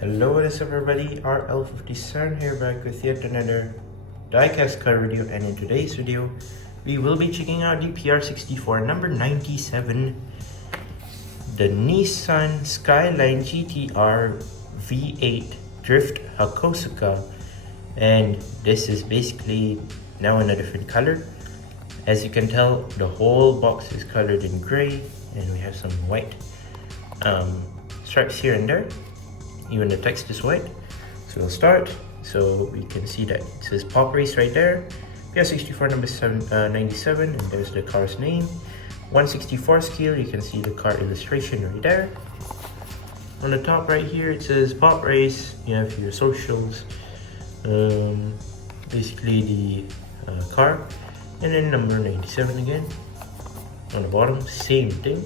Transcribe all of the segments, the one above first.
Hello, what is up everybody, RL57 here back with yet another diecast car video, and in today's video we will be checking out the PR64 number 97, the Nissan Skyline GTR V8 Drift Hakosuka, and this is basically now in a different color. As you can tell, the whole box is colored in gray and we have some white stripes here and there. Even the text is white. So we'll start. So we can see that it says Pop Race right there. PR64 number 97, and there's the car's name. 1/64 scale, you can see the car illustration right there. On the top right here, it says Pop Race. You have your socials, basically the car, and then number 97 again. On the bottom, same thing.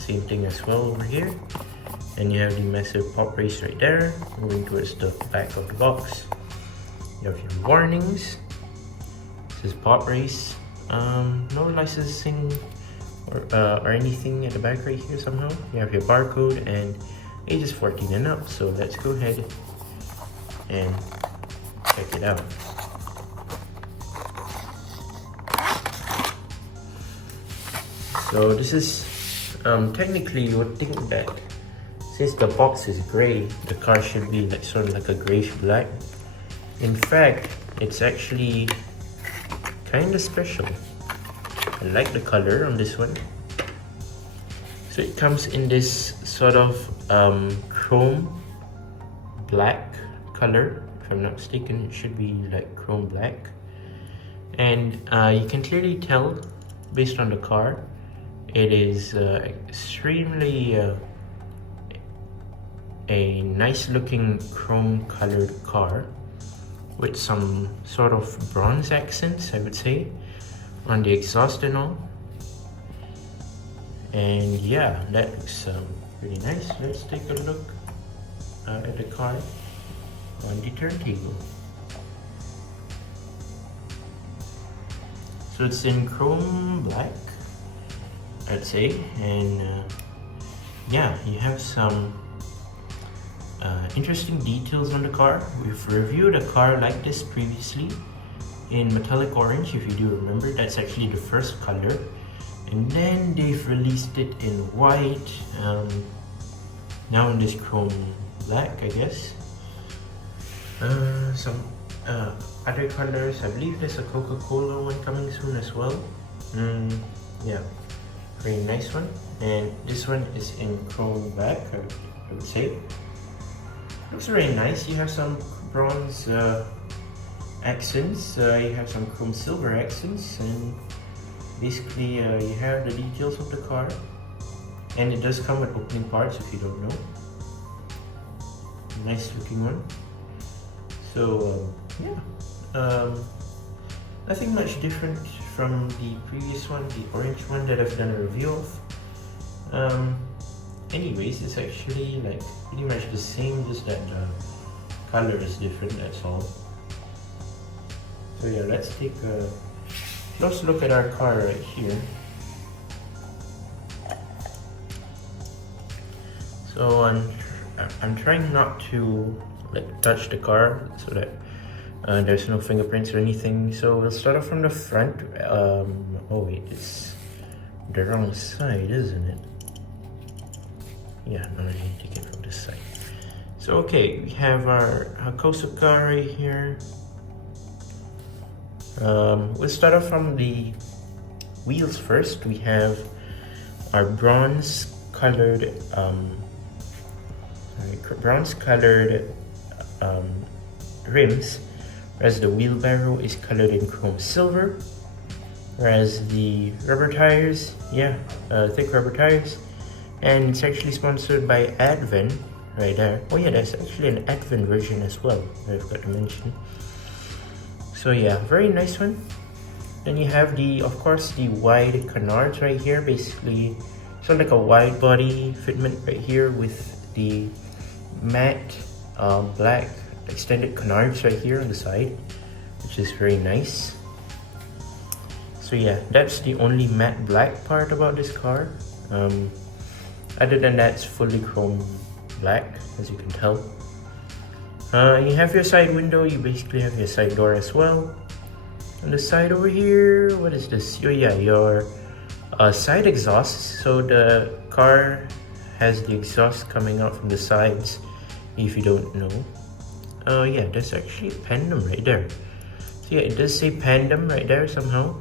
Same thing as well over here, and you have the massive Pop Race right there. Moving towards the back of the box, you have your warnings. This is Pop Race. No licensing or anything at the back right here somehow. You have your barcode and ages 14 and up. So let's go ahead and check it out. So this is technically you would think that since the box is gray, the car should be like sort of like a grayish black. In fact, it's actually kind of special. I like the color on this one. So it comes in this sort of chrome black color. If I'm not mistaken, it should be like chrome black. And you can clearly tell based on the car, it is extremely a nice looking chrome colored car with some sort of bronze accents, I would say, on the exhaust and all. And yeah, that looks really nice. Let's take a look at the car on the turntable. So it's in chrome black, I'd say, and yeah, you have some interesting details on the car. We've reviewed a car like this previously in metallic orange, if you do remember. That's actually the first color, and then they've released it in white, now in this chrome black, I guess. Some other colors, I believe there's a Coca-Cola one coming soon as well. Yeah, very nice one. And this one is in chrome black, I would say. Looks very nice. You have some bronze accents, you have some chrome silver accents, and basically you have the details of the car. And it does come with opening parts if you don't know. Nice looking one. So yeah, nothing much different from the previous one, the orange one that I've done a review of. Anyways, it's actually like pretty much the same, just that the color is different, that's all. So yeah, let's take a close look at our car right here. So I'm trying not to like touch the car so that there's no fingerprints or anything. So we'll start off from the front. Oh wait, it's the wrong side, isn't it? Yeah, no, I need to take it from this side. So okay, we have our Hakosuka right here. We'll start off from the wheels first. We have our bronze colored rims, whereas the wheelbarrow is colored in chrome silver, whereas the rubber tires, thick rubber tires. And it's actually sponsored by Advent right there. Oh yeah, there's actually an Advent version as well that I've got to mention. So yeah, very nice one. Then you have of course the wide canards right here. Basically sort of like a wide body fitment right here with the matte black extended canards right here on the side, which is very nice. So yeah, that's the only matte black part about this car. Other than that, it's fully chrome black, as you can tell. You have your side window, you basically have your side door as well. On the side over here, what is this? Oh yeah, your side exhaust. So the car has the exhaust coming out from the sides, if you don't know. Yeah, there's actually a Pandem right there. So yeah, it does say Pandem right there somehow.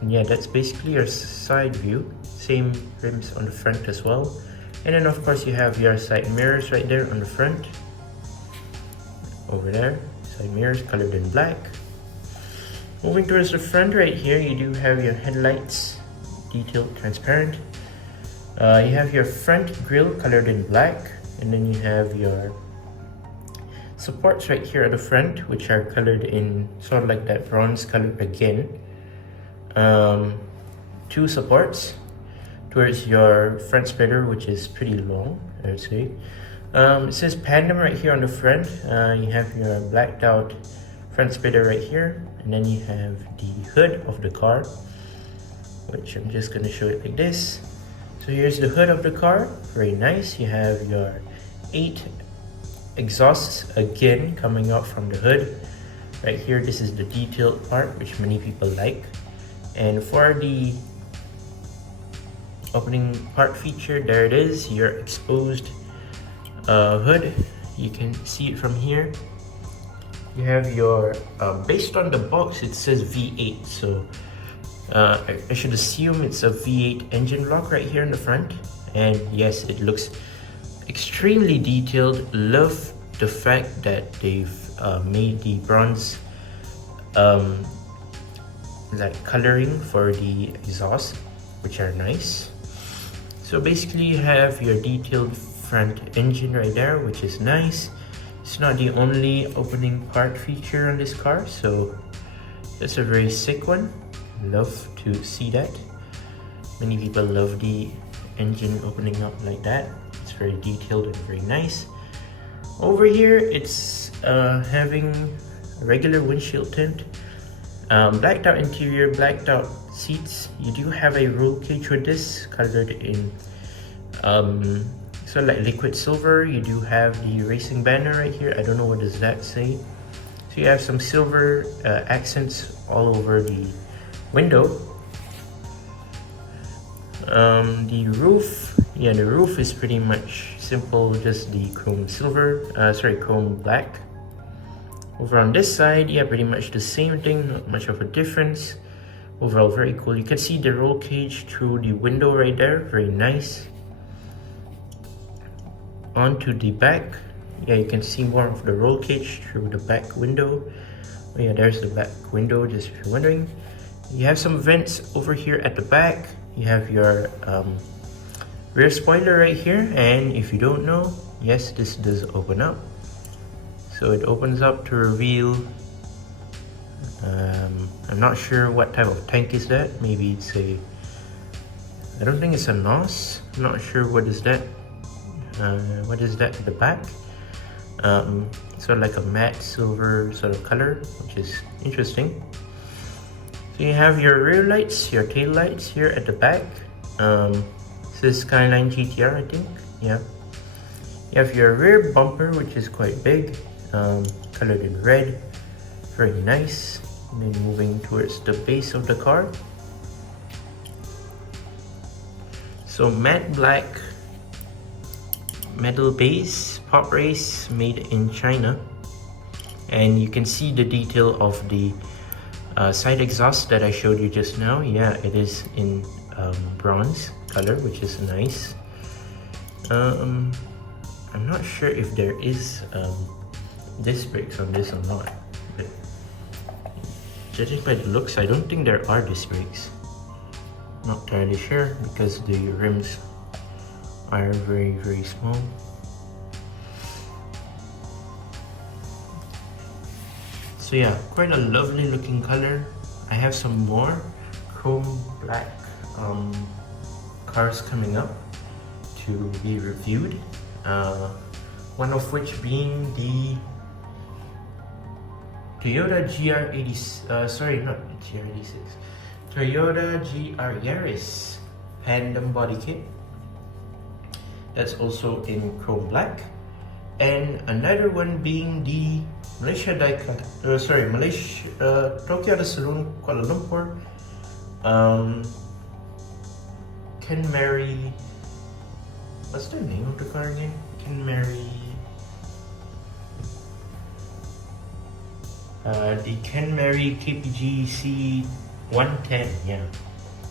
And yeah, that's basically your side view. Same rims on the front as well. And then of course you have your side mirrors right there on the front. Over there, side mirrors colored in black. Moving towards the front right here, you do have your headlights, detailed, transparent. You have your front grille colored in black. And then you have your supports right here at the front, which are colored in sort of like that bronze color again. Two supports towards your front splitter, which is pretty long, I would say. It says Pandem right here on the front. You have your blacked out front splitter right here, and then you have the hood of the car, which I'm just going to show it like this. So here's the hood of the car, very nice. You have your 8 exhausts again coming out from the hood. Right here, this is the detailed part, which many people like. And for the opening part feature, there it is, your exposed hood. You can see it from here. You have your, based on the box, it says V8. So I should assume it's a V8 engine block right here in the front. And yes, it looks extremely detailed. Love the fact that they've made the bronze like coloring for the exhaust, which are nice. So basically you have your detailed front engine right there, which is nice. It's not the only opening part feature on this car, so that's a very sick one. Love to see that. Many people love the engine opening up like that. It's very detailed and very nice. Over here, it's having a regular windshield tint, blacked out interior, blacked out seats. You do have a roll cage with this, colored in so like liquid silver. You do have the racing banner right here. I don't know what does that say. So you have some silver accents all over the window. The roof, yeah, the roof is pretty much simple, just the chrome silver, chrome black. Over on this side, yeah, pretty much the same thing, not much of a difference. Overall, very cool. You can see the roll cage through the window right there, very nice. Onto the back, yeah, you can see more of the roll cage through the back window. Oh yeah, there's the back window, just if you're wondering. You have some vents over here at the back. You have your rear spoiler right here, and if you don't know, yes, this does open up. So it opens up to reveal, I'm not sure what type of tank is that. Maybe it's a, I don't think it's a NOS. I'm not sure what is that. What is that at the back? Sort of like a matte silver sort of color, which is interesting. So you have your rear lights, your tail lights here at the back. This is Skyline GTR, I think. Yeah. You have your rear bumper, which is quite big, colored in red, very nice. And then moving towards the base of the car. So matte black metal base, pop race, made in China. And you can see the detail of the side exhaust that I showed you just now. Yeah, it is in bronze color, which is nice. I'm not sure if there is disc brakes on this or not, but judging by the looks, I don't think there are disc brakes. Not entirely sure because the rims are very, very small. So yeah, quite a lovely looking color. I have some more chrome black cars coming up to be reviewed. One of which being the Toyota Toyota GR Yaris Pandem body kit. that's also in chrome black, and another one being the Tokyo Saloon Kuala Lumpur Can Marry, what's the name of the car again? Can Marry, the Can Marry KPG C110, yeah.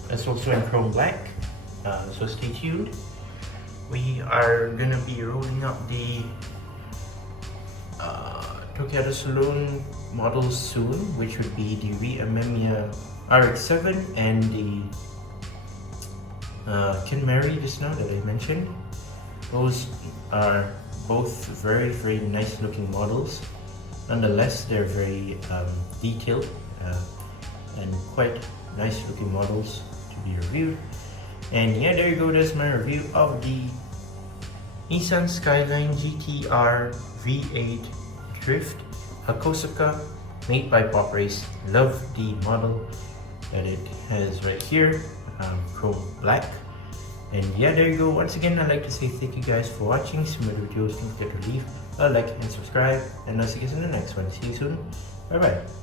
That's also in chrome black, so stay tuned. We are gonna be rolling out the Tokyo Saloon models soon, which would be the Amemiya RX-7 and the Can Marry just now that I mentioned. Those are both very nice looking models. Nonetheless, they're very detailed and quite nice looking models to be reviewed. And yeah, there you go, that's my review of the Nissan Skyline GTR V8 Drift Hakosuka made by Pop Race. Love the model that it has right here, chrome black. And yeah, there you go. Once again, I'd like to say thank you guys for watching. Similar videos, don't forget to leave a like and subscribe, and I'll see you guys in the next one. See you soon. Bye bye.